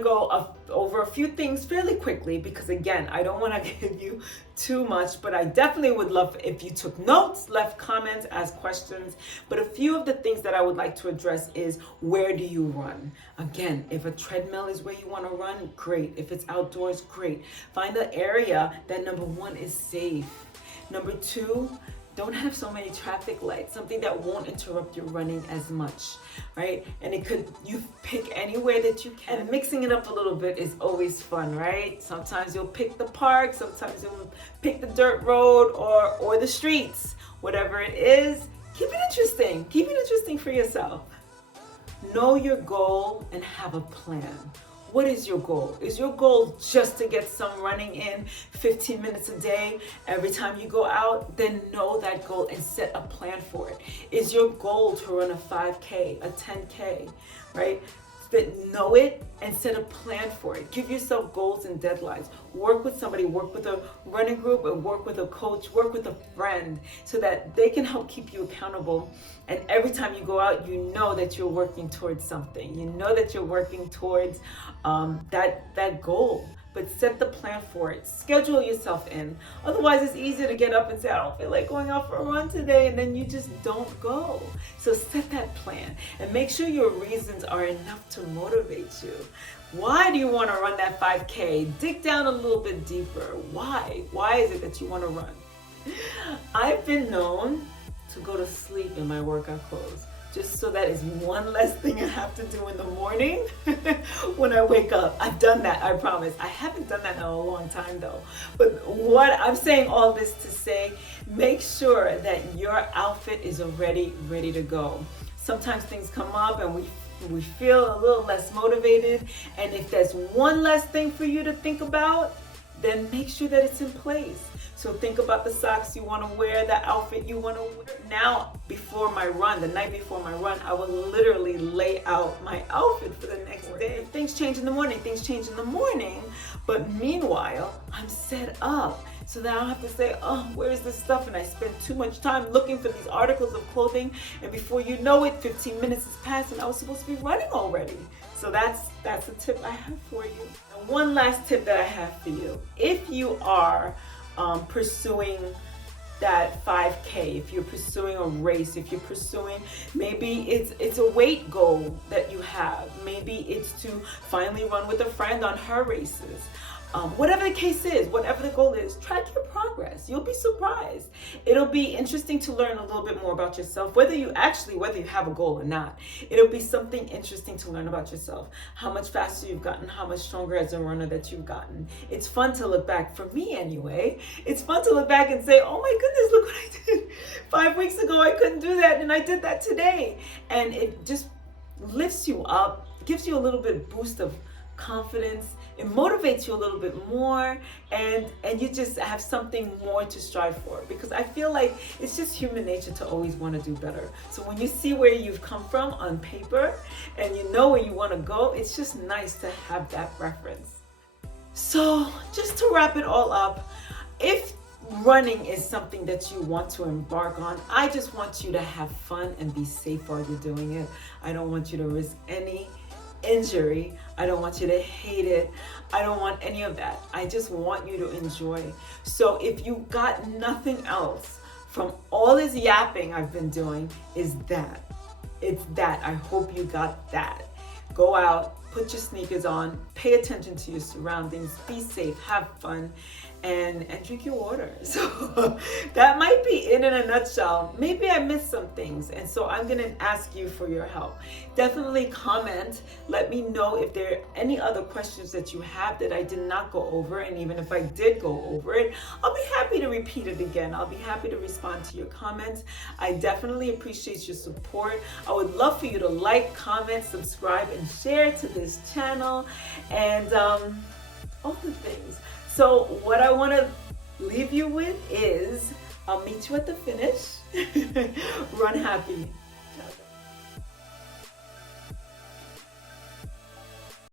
to go over a few things fairly quickly because, again, I don't want to give you too much, but I definitely would love if you took notes, left comments, asked questions. But a few of the things that I would like to address is, where do you run? Again, if a treadmill is where you want to run, great. If it's outdoors, great. Find an area that, number one, is safe. Number two, don't have so many traffic lights, something that won't interrupt your running as much, right? And you pick anywhere that you can. And mixing it up a little bit is always fun, right? Sometimes you'll pick the park, sometimes you'll pick the dirt road or the streets. Whatever it is, keep it interesting. Keep it interesting for yourself. Know your goal and have a plan. What is your goal? Is your goal just to get some running in 15 minutes a day every time you go out? Then know that goal and set a plan for it. Is your goal to run a 5K, a 10K, right? But know it and set a plan for it. Give yourself goals and deadlines. Work with somebody, work with a running group, and work with a coach, work with a friend so that they can help keep you accountable. And every time you go out, you know that you're working towards something. You know that you're working towards that goal. But set the plan for it. Schedule yourself in. Otherwise, it's easy to get up and say, I don't feel like going out for a run today, and then you just don't go. So set that plan and make sure your reasons are enough to motivate you. Why do you want to run that 5K? Dig down a little bit deeper. Why? Why is it that you want to run? I've been known to go to sleep in my workout clothes, just so that is one less thing I have to do in the morning when I wake up. I've done that, I promise. I haven't done that in a long time though. But what I'm saying all this to say, make sure that your outfit is already ready to go. Sometimes things come up and we feel a little less motivated. And if there's one less thing for you to think about, then make sure that it's in place. So think about the socks you want to wear, the outfit you want to wear. Now, before my run, the night before my run, I will literally lay out my outfit for the next day. Things change in the morning, but meanwhile, I'm set up. So that I don't have to say, oh, where is this stuff? And I spend too much time looking for these articles of clothing. And before you know it, 15 minutes has passed and I was supposed to be running already. So that's a tip I have for you. And one last tip that I have for you. If you are pursuing that 5K, if you're pursuing a race, if you're pursuing, maybe it's a weight goal that you have. Maybe it's to finally run with a friend on her races. Whatever the case is, whatever the goal is, track your progress. You'll be surprised. It'll be interesting to learn a little bit more about yourself, whether you have a goal or not. It'll be something interesting to learn about yourself, how much faster you've gotten, how much stronger as a runner that you've gotten. It's fun to look back, for me anyway. It's fun to look back and say, oh my goodness, look what I did. 5 weeks ago, I couldn't do that, and I did that today. And it just lifts you up, gives you a little bit of boost of confidence. It motivates you a little bit more, and you just have something more to strive for, because I feel like it's just human nature to always want to do better. So when you see where you've come from on paper and you know where you want to go, it's just nice to have that reference. So just to wrap it all up, if running is something that you want to embark on, I just want you to have fun and be safe while you're doing it. I don't want you to risk any injury. I don't want you to hate it. I don't want any of that. I just want you to enjoy. So if you got nothing else from all this yapping I've been doing, it's that. I hope you got that. Go out, put your sneakers on, pay attention to your surroundings, be safe, have fun, and drink your water. So that might be it in a nutshell. Maybe I missed some things, and so I'm gonna ask you for your help. Definitely comment. Let me know if there are any other questions that you have that I did not go over, and even if I did go over it, I'll be happy to repeat it again. I'll be happy to respond to your comments. I definitely appreciate your support. I would love for you to like, comment, subscribe, and share to this channel, and all the things. So what I want to leave you with is, I'll meet you at the finish. Run happy.